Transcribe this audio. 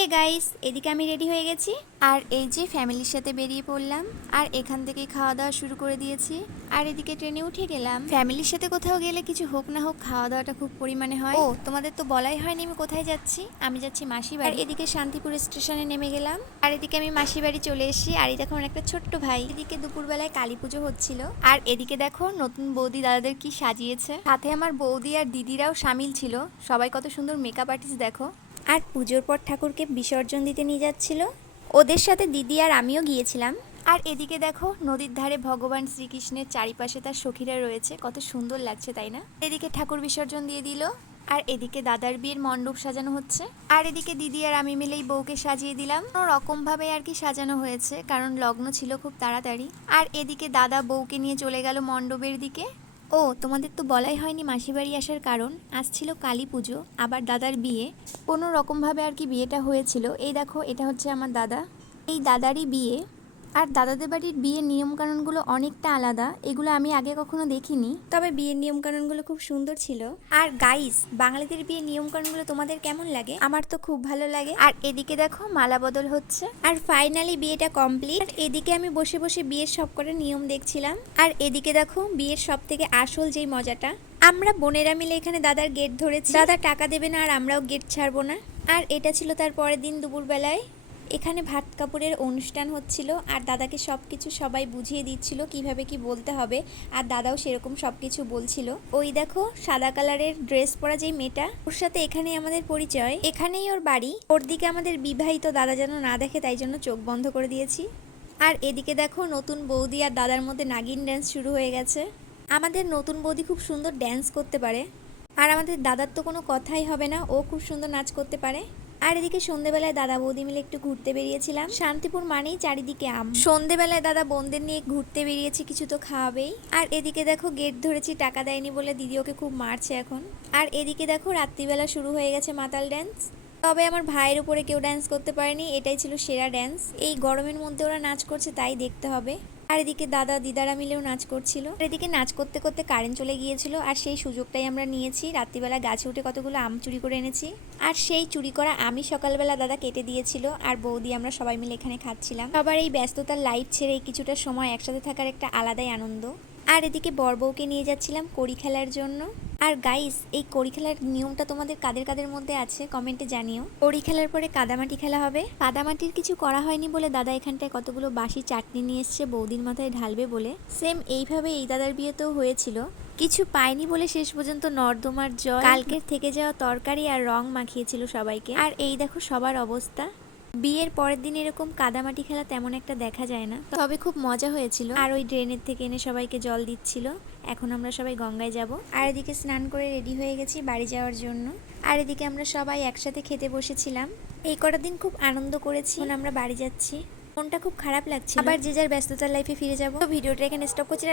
Hey guys এদিকে আমি ready হয়ে গেছি। আর এই যে ফ্যামিলির সাথে বেরিয়ে পড়লাম আর এখান থেকে খাওয়া দাওয়া শুরু করে দিয়েছি। আর এদিকে ট্রেনে উঠে গেলাম। ফ্যামিলির সাথে কোথাও গেলে কিছু হোক না হোক খাওয়া দাওয়াটা খুব পরিমাণে হয়। ও তোমাদের তো বলাই হয়নি আমি কোথায় যাচ্ছি। আমি যাচ্ছি মাসি বাড়ি। এদিকে শান্তিপুর স্টেশনে নেমে গেলাম। আর এদিকে আমি মাসি বাড়ি চলে এসেছি। আর এই দেখো আমার একটা ছোট্ট ভাই। এদিকে দুপুরবেলায় কালী পুজো হচ্ছিল। আর এদিকে দেখো নতুন বৌদি দাদাদের কি সাজিয়েছে। সাথে আমার বৌদি আর দিদিরাও সামিল ছিল। সবাই কত সুন্দর মেকআপ আর্টিস্ট দেখো। আর পুজোর পর ঠাকুরকে বিসর্জন দিতে নিয়ে যাচ্ছিল। ওদের সাথে দিদি আর আমিও গিয়েছিলাম। আর এদিকে দেখো, নদীর ধারে ভগবান শ্রীকৃষ্ণের চারিপাশে তার সখীরা রয়েছে। কত সুন্দর লাগছে, তাই না? এদিকে ঠাকুর বিসর্জন দিয়ে দিল। আর এদিকে দাদার বিয়ের মণ্ডপ সাজানো হচ্ছে। আর এদিকে দিদি আর আমি মিলেই বউকে সাজিয়ে দিলাম। কোনো রকম ভাবে আর কি সাজানো হয়েছে, কারণ লগ্ন ছিল খুব তাড়াতাড়ি। আর এদিকে দাদা বউকে নিয়ে চলে গেল মণ্ডপের দিকে। ও, তোমাদের তো বলাই হয়নি মাসি বাড়ি আসার কারণ। আজ ছিল কালী পুজো, আবার দাদার বিয়ে। কোনো রকমভাবে আর কি বিয়েটা হয়েছিল। এই দেখো, এটা হচ্ছে আমার দাদা। এই দাদারই বিয়ে। আর দাদাদের বাড়ির বিয়ের নিয়মকানুনগুলো অনেকটা আলাদা এগুলো আমি আগে কখনো দেখিনি। তবে বিয়ের নিয়মকানুনগুলো খুব সুন্দর ছিল। আর গাইস বাঙালিদের বিয়ের নিয়মকানুনগুলো তোমাদের কেমন লাগে? আমার তো খুব ভালো লাগে। আর এদিকে দেখো মালা বদল হচ্ছে। আর ফাইনালি বিয়েটা কমপ্লিট এদিকে আমি বসে বসে বিয়ের সব কটা নিয়ম দেখছিলাম। আর এদিকে দেখো বিয়ের সব থেকে আসল যেই মজাটা। আমরা বোনেরা মিলে এখানে দাদার গেট ধরেছি। দাদা টাকা দেবে না আর আমরাও গেট ছাড়বো না। আর এটা ছিল তার পরের দিন দুপুরবেলায়। এখানে ভাত কাপড়ের অনুষ্ঠান হচ্ছিল আর দাদাকে সব কিছু সবাই বুঝিয়ে দিচ্ছিল কীভাবে কি বলতে হবে আর দাদাও সেরকম সব কিছু বলছিল। ওই দেখো সাদা কালারের ড্রেস পরা যেই মেয়েটা, ওর সাথে এখানেই আমাদের পরিচয়। এখানেই ওর বাড়ি। ওর দিকে আমাদের বিবাহিত দাদা যেন না দেখে তাই জন্য চোখ বন্ধ করে দিয়েছি। আর এদিকে দেখো নতুন বৌদি আর দাদার মধ্যে নাগিন ড্যান্স শুরু হয়ে গেছে। আমাদের নতুন বৌদি খুব সুন্দর ড্যান্স করতে পারে। আর আমাদের দাদার তো কোনো কথাই হবে না, ও খুব সুন্দর নাচ করতে পারে। আর এদিকে সন্ধেবেলায় দাদা বৌদি মিলে একটু ঘুরতে বেরিয়েছিলাম। শান্তিপুর মানেই চারিদিকে আম। সন্ধেবেলায় দাদা বোনদের নিয়ে ঘুরতে বেরিয়েছি, কিছু তো খাওয়াবেই। আর এদিকে দেখো গেট ধরেছি, টাকা দেয়নি বলে দিদি ওকে খুব মারছে এখন। আর এদিকে দেখো রাত্রিবেলা শুরু হয়ে গেছে মাতাল ড্যান্স তবে আমার ভাইয়ের উপরে কেউ ড্যান্স করতে পারেনি, এটাই ছিল সেরা ড্যান্স এই গরমের মধ্যে ওরা নাচ করছে, তাই দেখতে হবে। আর এদিকে দাদা দিদারা মিলেও নাচ করছিল। আর এদিকে নাচ করতে করতে কারেন্ট চলে গিয়েছিল আর সেই সুযোগটাই আমরা নিয়েছি। রাত্রিবেলা গাছে উঠে কতগুলো আম চুরি করে এনেছি। আর সেই চুরি করা আমি সকালবেলা দাদা কেটে দিয়েছিল আর বৌদি আমরা সবাই মিলে এখানে খাচ্ছিলাম। আবার এই ব্যস্ততার লাইফ ছেড়ে কিছুটা সময় একসাথে থাকার একটা আলাদাই আনন্দ। আর এদিকে বর বউকে নিয়ে যাচ্ছিলাম কড়ি খেলার জন্য। আর গাইস এই কড়ি খেলার নিয়মটা তোমাদের কাদের কাদের মধ্যে আছে কমেন্টে জানিও। কড়ি খেলার পরে কাদামাটি খেলা হবে। কাদামাটির কিছু করা হয়নি বলে দাদা এখানটায় কতগুলো বাসি চাটনি নিয়ে এসছে বৌদির মাথায় ঢালবে বলে। সেম এইভাবে এই দাদার বিয়েতেও হয়েছিল। কিছু পায়নি বলে শেষ পর্যন্ত নর্দমার জল, কালকের থেকে যাওয়া তরকারি আর রং মাখিয়েছিল সবাইকে। আর এই দেখো সবার অবস্থা। বিয়ের পরের দিন এরকম কাদামাটি খেলা তেমন একটা দেখা যায় না। তবে খুব মজা হয়েছিল। আর ওই ড্রেনের থেকে এনে সবাইকে জল দিচ্ছিল। এখন আমরা সবাই গঙ্গায় যাব। আর এদিকে স্নান করে রেডি হয়ে গেছি বাড়ি যাওয়ার জন্য। আর এদিকে আমরা সবাই একসাথে খেতে বসেছিলাম। এই কটা দিন খুব আনন্দ করেছি। আমরা বাড়ি যাচ্ছি। মনটা খুব খারাপ লাগছে আবার যে যার ব্যস্ততার লাইফে ফিরে যাব। ভিডিওটা এখানে স্টপ করছি।